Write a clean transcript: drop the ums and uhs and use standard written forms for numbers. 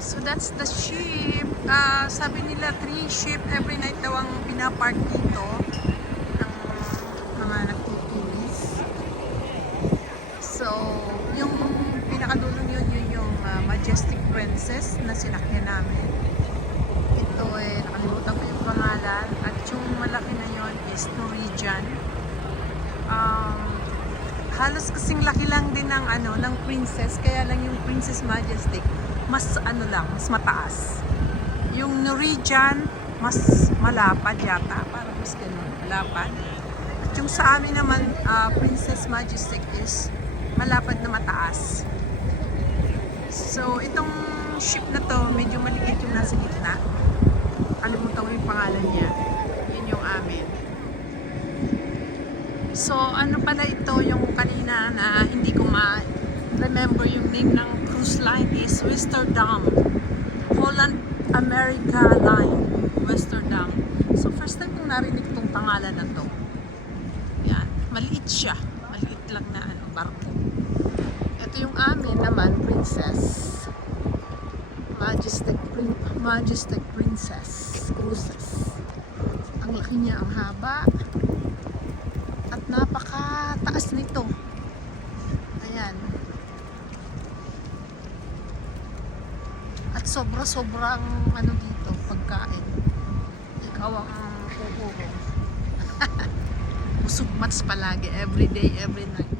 So that's the ship. Sabi nila 3 ship every night daw ang pinapark dito ng mga nagtuturis. So yung pinakadulong yun yung Majestic Princess na sinakyan namin. Ito nakalimutan ko yung pangalan. At yung malaki na yun is Norwegian. Halos kasing laki lang din ng ng Princess, kaya lang yung Princess Majestic mas mas mataas. Yung Norwegian mas malapad yata, parang mas ganun, malapad. At yung sa amin naman Princess Majestic is malapad na mataas. So itong ship na to medyo maliit yung nasa gitna. Kalimutan ko yung pangalan niya. Yun yung amin. So, pala ito yung kanina na hindi ko ma-remember yung name ng cruise line is Westerdam. Holland America Line. Westerdam. So, first time kong narinig itong pangalan na to. Yan. Maliit siya. Maliit lang na barko. Ito yung amin naman, Princess. Majestic Princess Cruises. Ang laki niya, ang haba. At napakataas nito. Ayan. At sobra-sobrang dito, pagkain. Ikaw ang kukuha. Busog mats palagi, every day, every night.